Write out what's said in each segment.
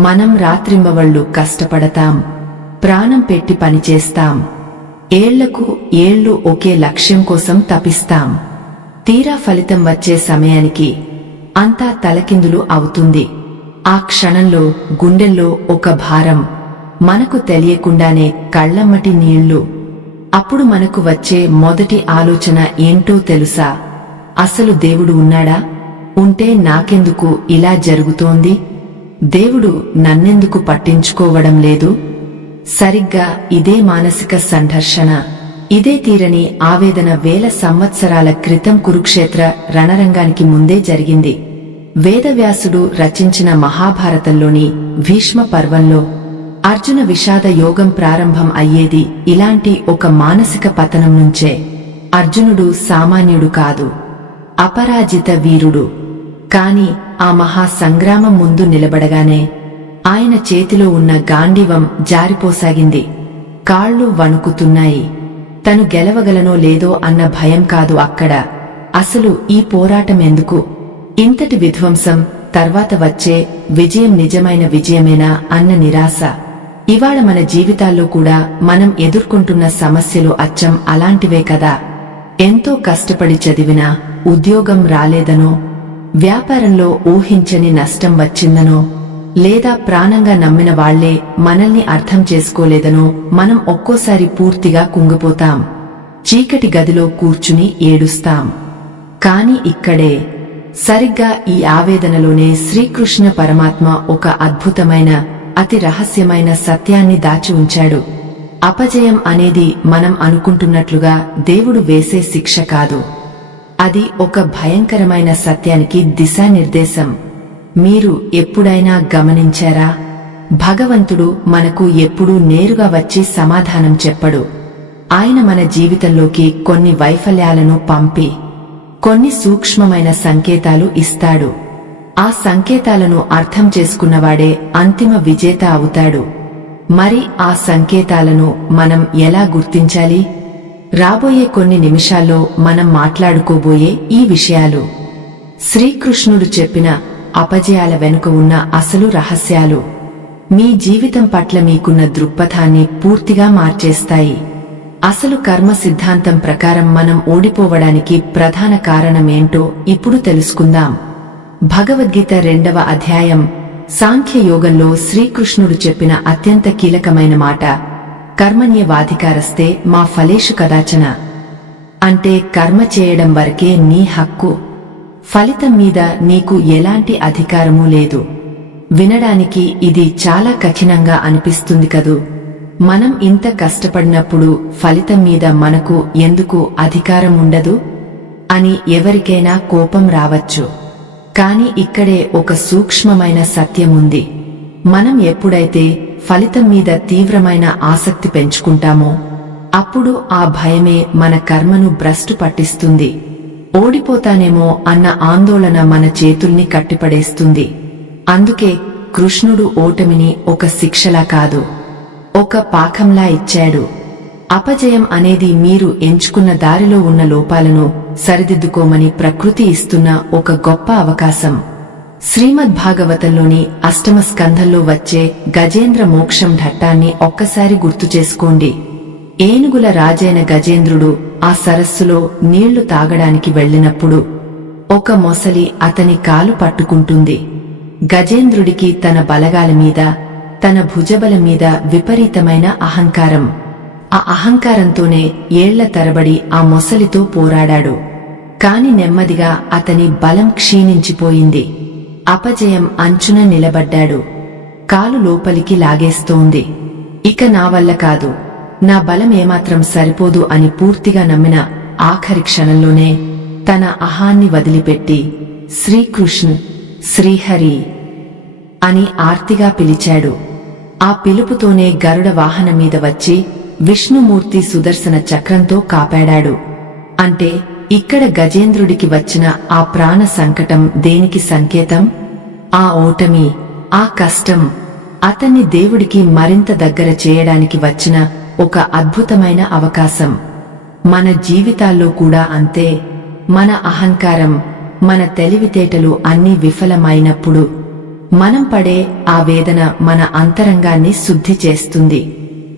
మనం రాత్రింబవళ్ళు కష్టపడతాం, ప్రాణం పెట్టి పనిచేస్తాం, ఏళ్లకు ఏళ్లు ఒకే లక్ష్యం కోసం తపిస్తాం. తీరా ఫలితం వచ్చే సమయానికి అంతా తలకిందులు అవుతుంది. ఆ క్షణంలో గుండెల్లో ఒక భారం, మనకు తెలియకుండానే కళ్లమ్మటి నీళ్లు. అప్పుడు మనకు వచ్చే మొదటి ఆలోచన ఏంటో తెలుసా? అసలు దేవుడు ఉన్నాడా? ఉంటే నాకెందుకు ఇలా జరుగుతోంది? దేవుడు నన్నెందుకు పట్టించుకోవడం లేదు? సరిగ్గా ఇదే మానసిక సంఘర్షణ, ఇదే తీరని ఆవేదన వేల సంవత్సరాల క్రితం కురుక్షేత్ర రణరంగానికి ముందే జరిగింది. వేదవ్యాసుడు రచించిన మహాభారతంలోని భీష్మ పర్వంలో అర్జున విషాద యోగం ప్రారంభం అయ్యేది ఇలాంటి ఒక మానసిక పతనం నుంచే. అర్జునుడు సామాన్యుడు కాదు, అపరాజిత వీరుడు. కాని ఆ మహా సంగ్రామం ముందు నిలబడగానే ఆయన చేతిలో ఉన్న గాంధీవం జారిపోసాగింది. కాళ్లు వణుకుతున్నాయి. తను గెలవగలనో లేదో అన్న భయం కాదు అక్కడ. అసలు ఈ పోరాటమెందుకు? ఇంతటి విధ్వంసం తర్వాత వచ్చే విజయం నిజమైన విజయమేనా అన్న నిరాశ. ఇవాళ మన జీవితాల్లో కూడా మనం ఎదుర్కొంటున్న సమస్యలు అచ్చం అలాంటివే కదా. ఎంతో కష్టపడి చదివినా ఉద్యోగం రాలేదనో, వ్యాపారంలో ఊహించని నష్టం వచ్చిందనో, లేదా ప్రాణంగా నమ్మిన వాళ్లే మనల్ని అర్థం చేసుకోలేదనో మనం ఒక్కోసారి పూర్తిగా కుంగిపోతాం. చీకటి గదిలో కూర్చుని ఏడుస్తాం. కాని ఇక్కడే, సరిగ్గా ఈ ఆవేదనలోనే శ్రీకృష్ణ పరమాత్మ ఒక అద్భుతమైన, అతి రహస్యమైన సత్యాన్ని దాచి ఉంచాడు. అపజయం అనేది మనం అనుకుంటున్నట్లుగా దేవుడు వేసే శిక్ష కాదు. అది ఒక భయంకరమైన సత్యానికి దిశానిర్దేశం. మీరు ఎప్పుడైనా గమనించారా? భగవంతుడు మనకు ఎప్పుడూ నేరుగా వచ్చి సమాధానం చెప్పడు. ఆయన మన జీవితంలోకి కొన్ని వైఫల్యాలను పంపి కొన్ని సూక్ష్మమైన సంకేతాలు ఇస్తాడు. ఆ సంకేతాలను అర్థం చేసుకున్నవాడే అంతిమ విజేత అవుతాడు. మరి ఆ సంకేతాలను మనం ఎలా గుర్తించాలి? రాబోయే కొన్ని నిమిషాల్లో మనం మాట్లాడుకోబోయే ఈ విషయాలు శ్రీకృష్ణుడు చెప్పిన అపజయాల వెనుక ఉన్న అసలు రహస్యాలు మీ జీవితం పట్ల మీకున్న దృక్పథాన్ని పూర్తిగా మార్చేస్తాయి. అసలు కర్మ సిద్ధాంతం ప్రకారం మనం ఓడిపోవడానికి ప్రధాన కారణమేంటో ఇప్పుడు తెలుసుకుందాం. భగవద్గీత 2వ అధ్యాయం సాంఖ్యయోగంలో శ్రీకృష్ణుడు చెప్పిన అత్యంత కీలకమైన మాట కర్మణ్యవాధికారస్తే మా ఫలేషు కదాచన. అంటే కర్మ చేయడం వరకే నీ హక్కు, ఫలితం మీద నీకు ఎలాంటి అధికారమూ లేదు. వినడానికి ఇది చాలా కఠినంగా అనిపిస్తుంది కదూ. మనం ఇంత కష్టపడినప్పుడు ఫలితం మీద మనకు ఎందుకు అధికారం ఉండదు అని ఎవరికైనా కోపం రావచ్చు. కాని ఇక్కడే ఒక సూక్ష్మమైన సత్యముంది. మనం ఎప్పుడైతే ఫలితం మీద తీవ్రమైన ఆసక్తి పెంచుకుంటామో అప్పుడు ఆ భయమే మన కర్మను భ్రష్టు పట్టిస్తుంది. ఓడిపోతానేమో అన్న ఆందోళన మన చేతుల్ని కట్టిపడేస్తుంది. అందుకే కృష్ణుడు ఓటమిని ఒక శిక్షలా కాదు, ఒక పాఠంలా ఇచ్చాడు. అపజయం అనేది మీరు ఎంచుకున్న దారిలో ఉన్న లోపాలను సరిదిద్దుకోమని ప్రకృతి ఇస్తున్న ఒక గొప్ప అవకాశం. శ్రీమద్భాగవతంలోని 8వ స్కంధంలో వచ్చే గజేంద్ర మోక్షం ఘట్టాన్ని ఒక్కసారి గుర్తు చేసుకోండి. ఏనుగుల రాజైన గజేంద్రుడు ఆ సరస్సులో నీళ్లు తాగడానికి వెళ్ళినప్పుడు ఒక మొసలి అతని కాలు పట్టుకుంటుంది. గజేంద్రుడికి తన బలగాల మీద, తన భుజబలం మీద విపరీతమైన అహంకారం. ఆ అహంకారంతోనే ఏళ్ల తరబడి ఆ మొసలితో పోరాడాడు. కాని నెమ్మదిగా అతని బలం క్షీణించిపోయింది. అపజయం అంచున నిలబడ్డాడు. కాలు లోపలికి లాగేస్తోంది. ఇక నా వల్ల కాదు, నా బలం ఏమాత్రం సరిపోదు అని పూర్తిగా నమ్మిన ఆఖరి క్షణంలోనే తన అహాన్ని వదిలిపెట్టి శ్రీకృష్ణ, శ్రీహరి అని ఆర్తిగా పిలిచాడు. ఆ పిలుపుతోనే గరుడ వాహనం మీద వచ్చి విష్ణుమూర్తి సుదర్శన చక్రంతో కాపాడాడు. అంటే ఇక్కడ గజేంద్రుడికి వచ్చిన ఆ ప్రాణ సంకటం దేనికి సంకేతం? ఆ ఓటమి, ఆ కష్టం అతన్ని దేవుడికి మరింత దగ్గర చేయడానికి వచ్చిన ఒక అద్భుతమైన అవకాశం. మన జీవితాల్లో కూడా అంతే. మన అహంకారం, మన తెలివితేటలు అన్నీ విఫలమైనప్పుడు, మనం పడే ఆ వేదన మన అంతరంగాన్ని శుద్ధి చేస్తుంది.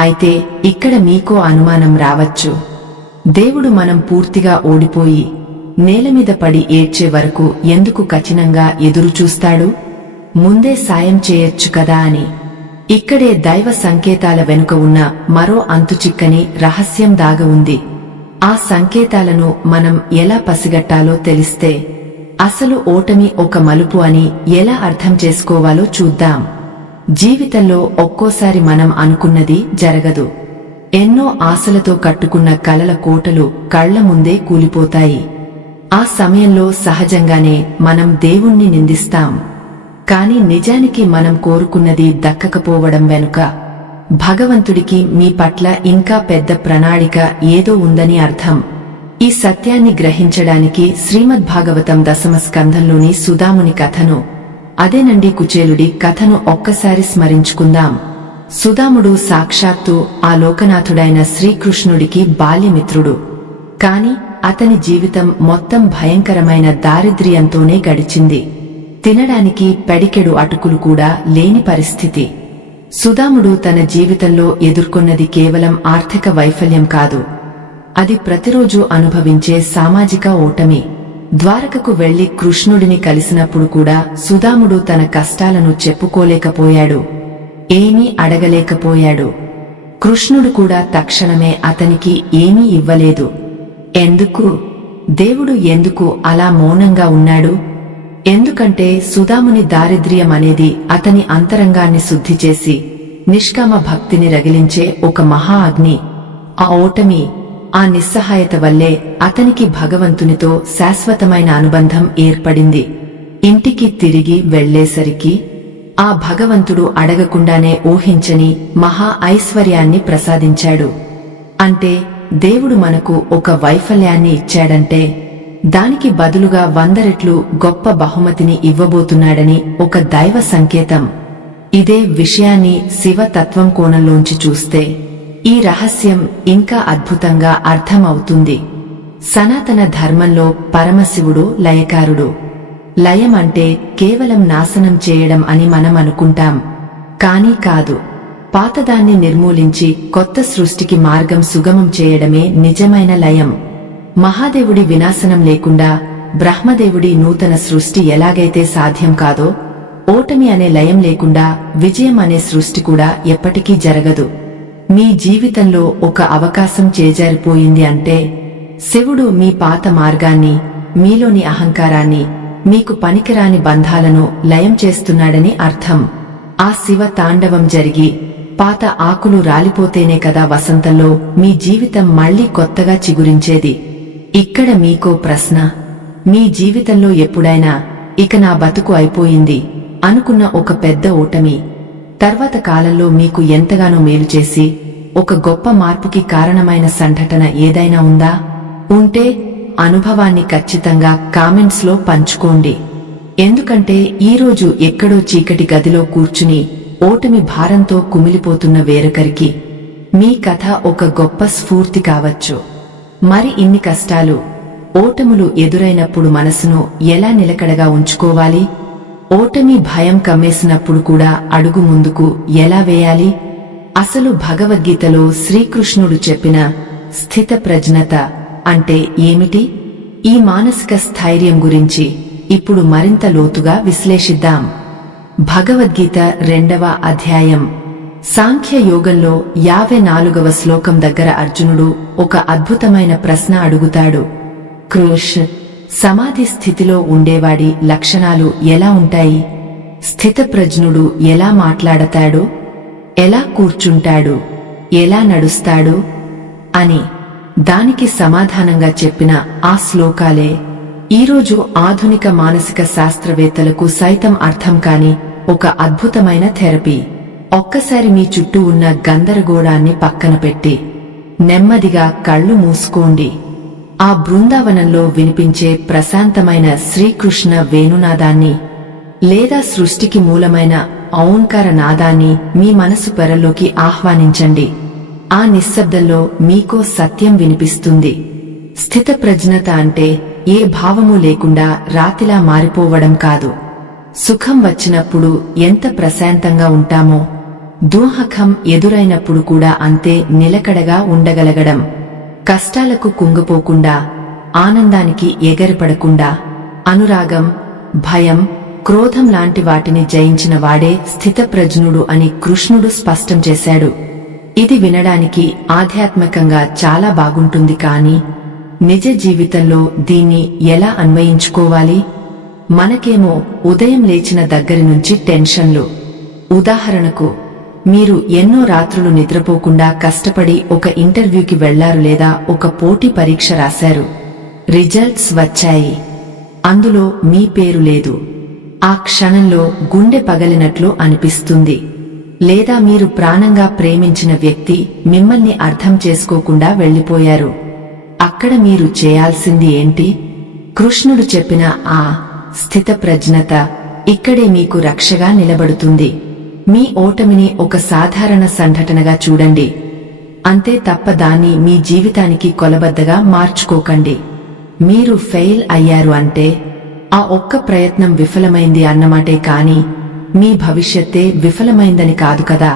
అయితే ఇక్కడ మీకో అనుమానం రావచ్చు. దేవుడు మనం పూర్తిగా ఓడిపోయి నేలమీద పడి ఏడ్చే వరకు ఎందుకు కఠినంగా ఎదురుచూస్తాడు? ముందే సాయం చేయొచ్చు కదా అని. ఇక్కడే దైవ సంకేతాల వెనుక ఉన్న మరో అంతుచిక్కని రహస్యం దాగ ఉంది. ఆ సంకేతాలను మనం ఎలా పసిగట్టాలో తెలిస్తే అసలు ఓటమి ఒక మలుపు అని ఎలా అర్థం చేసుకోవాలో చూద్దాం. జీవితంలో ఒక్కోసారి మనం అనుకున్నది జరగదు. ఎన్నో ఆశలతో కట్టుకున్న కలల కోటలు కళ్ల ముందే కూలిపోతాయి. ఆ సమయంలో సహజంగానే మనం దేవుణ్ణి నిందిస్తాం. కాని నిజానికి మనం కోరుకున్నది దక్కకపోవడం వెనుక భగవంతుడికి మీ పట్ల ఇంకా పెద్ద ప్రణాళిక ఏదో ఉందని అర్థం. ఈ సత్యాన్ని గ్రహించడానికి శ్రీమద్భాగవతం దశమ స్కంధంలోని సుదాముని కథను, అదేనండి కుచేలుడి కథను ఒక్కసారి స్మరించుకుందాం. సుదాముడు సాక్షాత్తు ఆ లోకనాథుడైన శ్రీకృష్ణుడికి బాల్యమిత్రుడు. కాని అతని జీవితం మొత్తం భయంకరమైన దారిద్ర్యంతోనే గడిచింది. తినడానికి పెడికెడు అటుకులు కూడా లేని పరిస్థితి. సుదాముడు తన జీవితంలో ఎదుర్కొన్నది కేవలం ఆర్థిక వైఫల్యం కాదు, అది ప్రతిరోజూ అనుభవించే సామాజిక ఓటమి. ద్వారకకు వెళ్లి కృష్ణుడిని కలిసినప్పుడు కూడా సుదాముడు తన కష్టాలను చెప్పుకోలేకపోయాడు, ఏమీ అడగలేకపోయాడు. కృష్ణుడు కూడా తక్షణమే అతనికి ఏమీ ఇవ్వలేదు. ఎందుకు? దేవుడు ఎందుకు అలా మౌనంగా ఉన్నాడు? ఎందుకంటే సుదాముని దారిద్ర్యం అనేది అతని అంతరంగాన్ని శుద్ధి చేసి నిష్కామ భక్తిని రగిలించే ఒక మహా అగ్ని. ఆ ఓటమి, ఆ నిస్సహాయత వల్లే అతనికి భగవంతునితో శాశ్వతమైన అనుబంధం ఏర్పడింది. ఇంటికి తిరిగి వెళ్లేసరికి ఆ భగవంతుడు అడగకుండానే ఊహించని మహా ఐశ్వర్యాన్ని ప్రసాదించాడు. అంటే దేవుడు మనకు ఒక వైఫల్యాన్ని ఇచ్చాడంటే దానికి బదులుగా 100 రెట్లు గొప్ప బహుమతిని ఇవ్వబోతున్నాడని ఒక దైవ సంకేతం. ఇదే విషయాన్ని శివ తత్వం కోణంలోంచి చూస్తే ఈ రహస్యం ఇంకా అద్భుతంగా అర్థం అవుతుంది. సనాతన ధర్మంలో పరమశివుడు లయకారుడు. లయం అంటే కేవలం నాశనం చేయడం అని మనం అనుకుంటాం. కానీ కాదు. పాతదాన్ని నిర్మూలించి కొత్త సృష్టికి మార్గం సుగమం చేయడమే నిజమైన లయం. మహాదేవుడి వినాశనం లేకుండా బ్రహ్మదేవుడి నూతన సృష్టి ఎలాగైతే సాధ్యం కాదో, ఓటమి అనే లయం లేకుండా విజయం అనే సృష్టి కూడా ఎప్పటికీ జరగదు. మీ జీవితంలో ఒక అవకాశం చేజారిపోయింది అంటే శివుడు మీ పాత మార్గాన్ని, మీలోని అహంకారాన్ని, మీకు పనికిరాని బంధాలను లయం చేస్తున్నాడని అర్థం. ఆ శివ తాండవం జరిగి పాత ఆకులు రాలిపోతేనే కదా వసంతంలో మీ జీవితం మళ్లీ కొత్తగా చిగురించేది. ఇక్కడ మీకో ప్రశ్న. మీ జీవితంలో ఎప్పుడైనా ఇక నా బతుకు అయిపోయింది అనుకున్న ఒక పెద్ద ఓటమి తర్వాత కాలంలో మీకు ఎంతగానో మేలు చేసి ఒక గొప్ప మార్పుకి కారణమైన సంఘటన ఏదైనా ఉందా? ఉంటే అనుభవాన్ని ఖచ్చితంగా కామెంట్స్ లో పంచుకోండి. ఎందుకంటే ఈరోజు ఎక్కడో చీకటి గదిలో కూర్చుని ఓటమి భారంతో కుమిలిపోతున్న వేరొకరికి మీ కథ ఒక గొప్ప స్ఫూర్తి కావచ్చు. మరి ఇన్ని కష్టాలు, ఓటములు ఎదురైనప్పుడు మనసును ఎలా నిలకడగా ఉంచుకోవాలి? ఓటమి భయం కమ్మేసినప్పుడు కూడా అడుగు ముందుకు ఎలా వేయాలి? అసలు భగవద్గీతలో శ్రీకృష్ణుడు చెప్పిన స్థితప్రజ్ఞత అంటే ఏమిటి? ఈ మానసిక స్థైర్యం గురించి ఇప్పుడు మరింత లోతుగా విశ్లేషిద్దాం. భగవద్గీత 2వ అధ్యాయం సాంఖ్య యోగంలో 54వ శ్లోకం దగ్గర అర్జునుడు ఒక అద్భుతమైన ప్రశ్న అడుగుతాడు. కృష్ణ, సమాధి స్థితిలో ఉండేవాడి లక్షణాలు ఎలా ఉంటాయి? స్థితప్రజ్ఞుడు ఎలా మాట్లాడతాడు? ఎలా కూర్చుంటాడు? ఎలా నడుస్తాడు? అని. దానికి సమాధానంగా చెప్పిన ఆ శ్లోకాలే ఈరోజు ఆధునిక మానసిక శాస్త్రవేత్తలకు సైతం అర్థం కాని ఒక అద్భుతమైన థెరపీ. ఒక్కసారి మీ చుట్టూ ఉన్న గందరగోళాన్ని పక్కన పెట్టి నెమ్మదిగా కళ్ళు మూసుకోండి. ఆ బృందావనంలో వినిపించే ప్రశాంతమైన శ్రీకృష్ణ వేణునాదాన్ని లేదా సృష్టికి మూలమైన ఔంకార నాదాన్ని మీ మనసు పెరల్లోకి ఆహ్వానించండి. ఆ నిశ్శబ్దంలో మీకో సత్యం వినిపిస్తుంది. స్థితప్రజ్ఞత అంటే ఏ భావము లేకుండా రాతిలా మారిపోవడం కాదు. సుఖం వచ్చినప్పుడు ఎంత ప్రశాంతంగా ఉంటామో, దుఃఖం ఎదురైనప్పుడు కూడా అంతే నిలకడగా ఉండగలగడం. కష్టాలకు కుంగిపోకుండా, ఆనందానికి ఎగరిపడకుండా, అనురాగం, భయం, క్రోధం లాంటి వాటిని జయించిన వాడే స్థితప్రజ్ఞుడు అని కృష్ణుడు స్పష్టం చేశాడు. ఇది వినడానికి ఆధ్యాత్మికంగా చాలా బాగుంటుంది, కానీ నిజ జీవితంలో దీన్ని ఎలా అన్వయించుకోవాలి? మనకేమో ఉదయం లేచిన దగ్గరి నుంచి టెన్షన్లు. ఉదాహరణకు, మీరు ఎన్నో రాత్రులు నిద్రపోకుండా కష్టపడి ఒక ఇంటర్వ్యూకి వెళ్లారు లేదా ఒక పోటీ పరీక్ష రాశారు. రిజల్ట్స్ వచ్చాయి. అందులో మీ పేరు లేదు. ఆ క్షణంలో గుండె పగలినట్లు అనిపిస్తుంది. లేదా మీరు ప్రాణంగా ప్రేమించిన వ్యక్తి మిమ్మల్ని అర్థం చేసుకోకుండా వెళ్లిపోయారు. అక్కడ మీరు చేయాల్సింది ఏంటి? కృష్ణుడు చెప్పిన ఆ స్థితప్రజ్ఞత ఇక్కడే మీకు రక్షగా నిలబడుతుంది. మీ ఓటమిని ఒక సాధారణ సంఘటనగా చూడండి, అంతే తప్ప దాన్ని మీ జీవితానికి కొలబద్దగా మార్చుకోకండి. మీరు ఫెయిల్ అయ్యారు అంటే ఆ ఒక్క ప్రయత్నం విఫలమైంది అన్నమాటే, కాని మీ భవిష్యత్తే విఫలమైందని కాదు కదా.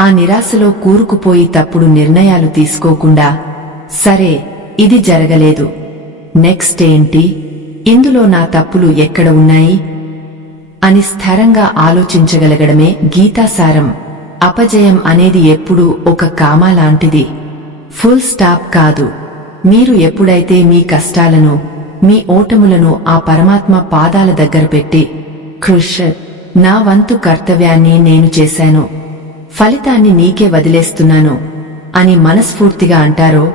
ఆ నిరాశలో కూరుకుపోయి తప్పుడు నిర్ణయాలు తీసుకోకుండా, సరే ఇది జరగలేదు, నెక్స్ట్ ఏంటి, ఇందులో నా తప్పులు ఎక్కడ ఉన్నాయి అని స్థిరంగా ఆలోచించగలగడమే గీతాసారం. అపజయం అనేది ఎప్పుడూ ఒక కామా లాంటిది, ఫుల్ స్టాప్ కాదు. మీరు ఎప్పుడైతే మీ కష్టాలను, మీ ఓటములను ఆ పరమాత్మ పాదాల దగ్గర పెట్టి, కృష్ణ, నా వంతు కర్తవ్యాన్ని నేను చేశాను, ఫలితాన్ని నీకే వదిలేస్తున్నాను అని మనస్ఫూర్తిగా అంటారో,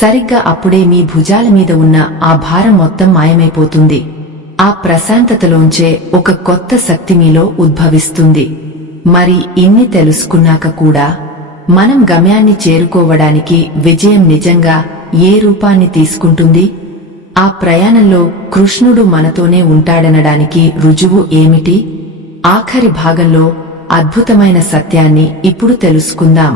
సరిగ్గా అప్పుడే మీ భుజాల మీద ఉన్న ఆ భారం మొత్తం మాయమైపోతుంది. ఆ ప్రశాంతతలోంచే ఒక కొత్త శక్తి మీలో ఉద్భవిస్తుంది. మరి ఇన్ని తెలుసుకున్నాక కూడా మనం గమ్యాన్ని చేరుకోవడానికి విజయం నిజంగా ఏ రూపాన్ని తీసుకుంటుంది? ఆ ప్రయాణంలో కృష్ణుడు మనతోనే ఉంటాడనడానికి రుజువు ఏమిటి? ఆఖరి భాగంలో అద్భుతమైన సత్యాన్ని ఇప్పుడు తెలుసుకుందాం.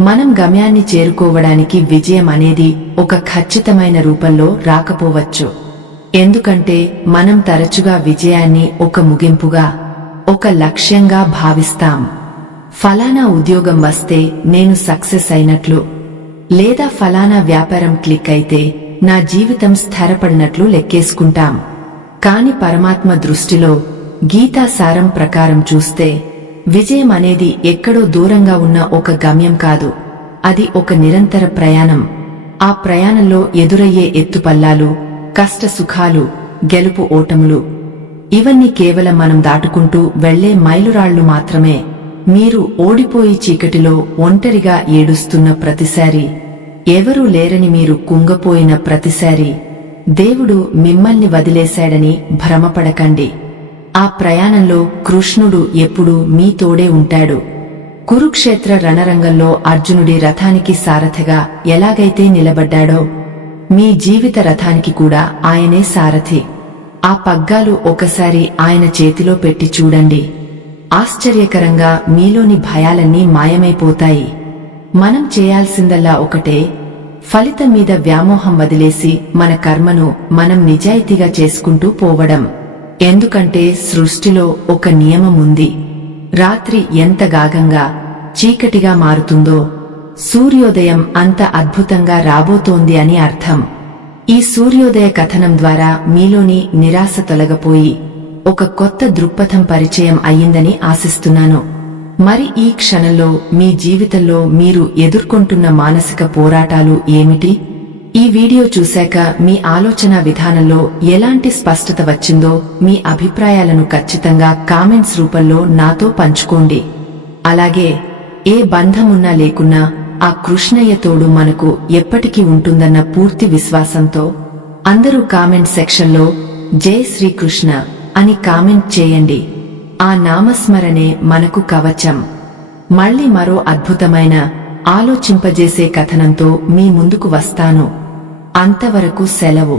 మనం గమ్యాన్ని చేరుకోవడానికి విజయం అనేది ఒక ఖచ్చితమైన రూపంలో రాకపోవచ్చు. ఎందుకంటే మనం తరచుగా విజయాన్ని ఒక ముగింపుగా, ఒక లక్ష్యంగా భావిస్తాం. ఫలానా ఉద్యోగం వస్తే నేను సక్సెస్ అయినట్లు, లేదా ఫలానా వ్యాపారం క్లిక్ అయితే నా జీవితం స్థిరపడినట్లు లెక్కేసుకుంటాం. కాని పరమాత్మ దృష్టిలో, గీతాసారం ప్రకారం చూస్తే, విజయం అనేది ఎక్కడో దూరంగా ఉన్న ఒక గమ్యం కాదు, అది ఒక నిరంతర ప్రయాణం. ఆ ప్రయాణంలో ఎదురయ్యే ఎత్తుపల్లాలు, కష్ట సుఖాలు, గెలుపు ఓటములు, ఇవన్నీ కేవలం మనం దాటుకుంటూ వెళ్లే మైలురాళ్లు మాత్రమే. మీరు ఓడిపోయి చీకటిలో ఒంటరిగా ఏడుస్తున్న ప్రతిసారి, ఎవరూ లేరని మీరు కుంగపోయిన ప్రతిసారి, దేవుడు మిమ్మల్ని వదిలేశాడని భ్రమపడకండి. ఆ ప్రయాణంలో కృష్ణుడు ఎప్పుడూ మీ తోడే ఉంటాడు. కురుక్షేత్ర రణరంగంలో అర్జునుడి రథానికి సారథిగా ఎలాగైతే నిలబడ్డాడో, మీ జీవిత రథానికి కూడా ఆయనే సారథి. ఆ పగ్గాలు ఒకసారి ఆయన చేతిలో పెట్టి చూడండి. ఆశ్చర్యకరంగా మీలోని భయాలన్నీ మాయమైపోతాయి. మనం చేయాల్సిందల్లా ఒకటే, ఫలితం మీద వ్యామోహం వదిలేసి మన కర్మను మనం నిజాయితీగా చేసుకుంటూ పోవడం. ఎందుకంటే సృష్టిలో ఒక నియమం ఉంది. రాత్రి ఎంత గాఢంగా, చీకటిగా మారుతుందో, సూర్యోదయం అంత అద్భుతంగా రాబోతోంది అని అర్థం. ఈ సూర్యోదయ కథనం ద్వారా మీలోని నిరాశ తొలగపోయి ఒక కొత్త దృక్పథం పరిచయం అయ్యిందని ఆశిస్తున్నాను. మరి ఈ క్షణంలో మీ జీవితంలో మీరు ఎదుర్కొంటున్న మానసిక పోరాటాలు ఏమిటి? ఈ వీడియో చూశాక మీ ఆలోచన విధానంలో ఎలాంటి స్పష్టత వచ్చిందో మీ అభిప్రాయాలను ఖచ్చితంగా కామెంట్స్ రూపంలో నాతో పంచుకోండి. అలాగే ఏ బంధమున్నా లేకున్నా ఆ కృష్ణయ్య తోడు మనకు ఎప్పటికీ ఉంటుందన్న పూర్తి విశ్వాసంతో అందరూ కామెంట్ సెక్షన్లో జై శ్రీకృష్ణ అని కామెంట్ చేయండి. ఆ నామస్మరణే మనకు కవచం. మళ్ళీ మరో అద్భుతమైన, ఆలోచింపజేసే కథనంతో మీ ముందుకు వస్తాను. అంతవరకు సెలవు.